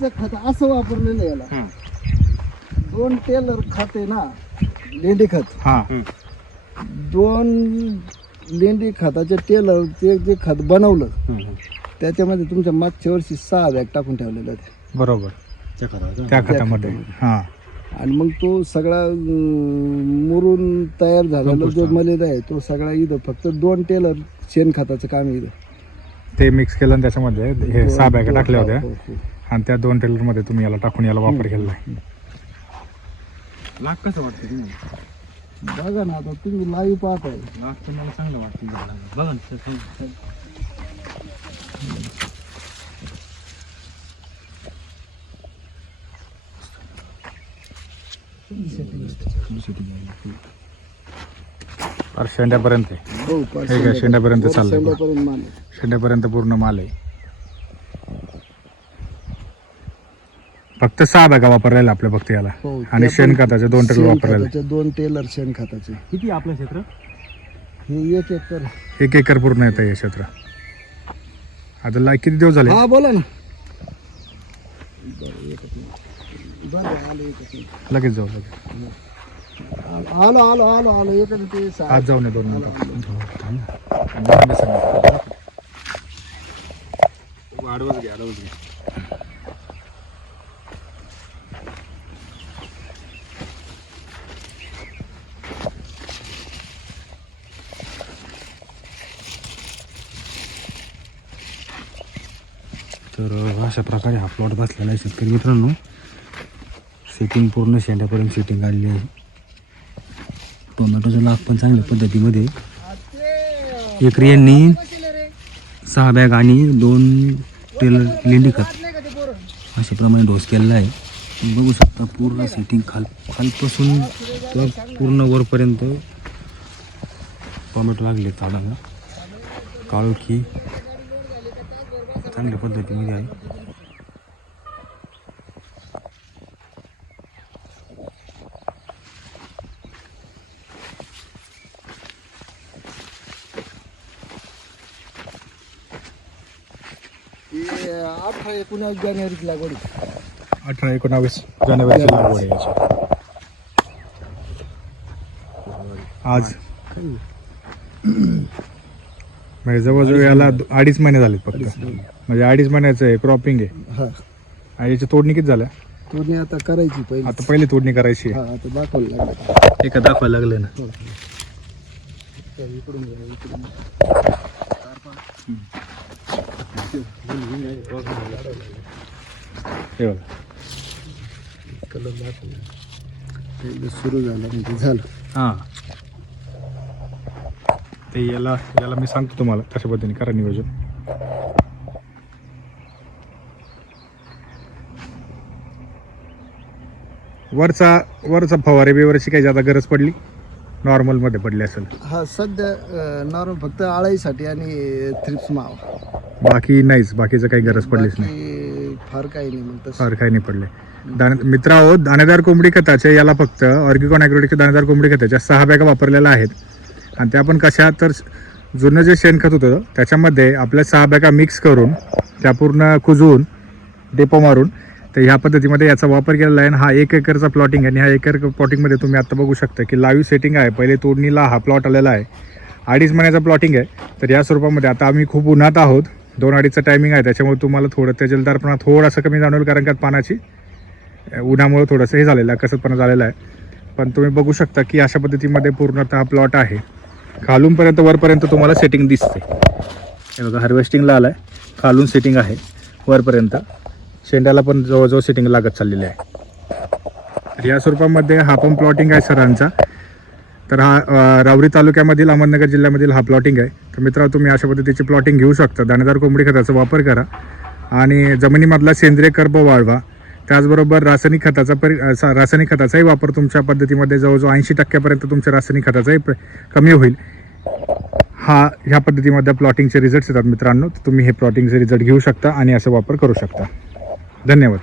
लेंडीचं खत असं वापरलेलं आहे याला. 2 टेलर खत आहे ना, लेंडी खत. हा 2 लेंडी खताचे टेलर ते जे खत बनवलं त्याच्यामध्ये तुमच्या मागच्या वर्षी 6 बॅग टाकून ठेवलेलं आहे बरोबर त्या खतामध्ये. हा आणि मग तो सगळा मुरून तयार झालेला जो मलेदा आहे तो सगळा इथं फक्त 2 टेलर शेणखताचं काम आहे इथं. ते मिक्स केलं आणि त्याच्यामध्ये हे 6 बॅगा टाकल्या होत्या हो, हो. आणि त्या 2 टेलर मध्ये तुम्ही याला टाकून याला वापर केला आहे. लाग कसं वाटतं तुम्हाला? बघा ना आता तुम्ही लाईव्ह पाहताय. लाग तर मला चांगलं वाटतं झाडाला. बघा ना ते शेंड्यापर्यंत आहे. हो हे काय शेंड्यापर्यंत चाललंय. शेंड्यापर्यंत माल आहे. शेंड्यापर्यंत पूर्ण माल आहे. फक्त 6 बॅगा वापरलेल्या आपल्या फक्त याला हो, आणि त्या शेणखताचे 2 टेलर वापरलेले. शेणखताचे 2 टेलर शेणखताचे. किती आपलं क्षेत्र? हे 1 एकर. 1 एकर पूर्ण येतं हे क्षेत्र. आता किती दिवस झाले? हा बोला ना. बरं, आलो एकच मिनिट. लगेच जाऊ लगेच. आलो आलो आलो आलो एकच ते सा- आज जाऊन 2 मिनिटं. वाढवत घ्या. तर अशा प्रकारे हा प्लॉट बसलेला आहे शेतकरी मित्रांनो. सेटिंग पूर्ण शेंड्यापर्यंत सेटिंग आलेली आहे. टोमॅटोचं लाग पण चांगल्या पद्धतीमध्ये. एकरी यांनी 6 बॅग आणि 2 टेलर लेंडी खत अशाप्रमाणे डोस केलेला आहे. बघू शकता पूर्ण सेटिंग खालपासून तर पूर्ण वरपर्यंत टोमॅटो लागले झाडाला. काळोखी चांगल्या पद्धतीमध्ये आहे. हे 18-19 जानेवारीची लागवड आहे. 18-19 जानेवारीची लागवड आहे याची. आज म्हणजे जवळजवळ याला 2.5 महिने झाले फक्त. म्हणजे 2.5 महिन्याचं आहे क्रॉपिंग आहे. हा आणि याची तोडणी किती झाल्या? तोडणी आता करायची पहिली. आता पहिली तोडणी करायची हा आहे. आता दाखवायला लागलं. एका दाखवायला लागलं ना. इकडून घ्या, इकडून. हे बघा. कलर दाखवला. ते सुरू झालं म्हणजे झालं. हां ते याला मी सांगतो तुम्हाला कशा पद्धतीने करा नियोजन. वरचा फवारे बिवारीची काही जादा गरज पडली? नॉर्मलमध्ये पडली असेल. हा सध्या नॉर्मल फक्त आळाईसाठी आणि थ्रिप्स मावा. बाकी नाहीच, बाकीचं काही गरज पडलीच नाही. बाकी फार काही नाही मग तसं. फार काही नाही पडले. मित्रांनो, दाणेदार कोंबडी खताचे याला फक्त ऑर्गिकॉन ॲग्रोटेकचे दाणेदार कोंबडी खताच्या 6 बॅगा वापरलेल्या आहेत. आणि त्या पण कशा तर जुनं जे शेणखत होतं त्याच्यामध्ये आपल्या 6 बॅगा मिक्स करून त्या पूर्ण कुजवून डेपो मारून तर ह्या पद्धतीमध्ये याचा वापर केलेला आहे. आणि हा 1 एकरचा प्लॉटिंग आहे. आणि ह्या 1 एकर प्लॉटिंगमध्ये तुम्ही आता बघू शकता की लाईव्ह सेटिंग आहे. पहिले तोडणीला हा प्लॉट आलेला आहे. 2.5 महिन्याचा प्लॉटिंग आहे. तर या स्वरूपामध्ये आता आम्ही खूप उन्हात आहोत. 2-2.5चा टायमिंग आहे. त्याच्यामुळे तुम्हाला थोडं तेजलदारपणा थोडासा कमी जाणवेल, कारण का पानाची उन्हामुळे थोडंसं हे झालेलं आहे, कसतपणा झालेला आहे. पण तुम्ही बघू शकता की अशा पद्धतीमध्ये पूर्णतः प्लॉट आहे. खालूनपर्यंत वरपर्यंत तुम्हाला सेटिंग दिसते. हे बघा हार्वेस्टिंगला आला आहे. खालून सेटिंग आहे वरपर्यंत. शेंड्याला पण जवळजवळ सेटिंग लागत चाललेली आहे. तर या स्वरूपामध्ये हा पण प्लॉटिंग आहे सरांचा. तर हा रावरी तालुक्यामधील अहमदनगर जिल्ह्यामधील हा प्लॉटिंग आहे. तर मित्रांनो, तुम्ही अशा पद्धतीची प्लॉटिंग घेऊ शकता. दाणेदार कोंबडी खताचा वापर करा आणि जमिनीमधला सेंद्रिय कर्ब वाढवा. त्याचबरोबर रासायनिक खताचाही वापर तुमच्या पद्धतीमध्ये जवळजवळ 80% तुमच्या रासायनिक खताचाही कमी होईल. ह्या पद्धतीमध्ये प्लॉटिंगचे रिझल्ट्स येतात मित्रांनो. तुम्ही हे प्लॉटिंगचे रिझल्ट घेऊ शकता आणि असा वापर करू शकता. धन्यवाद.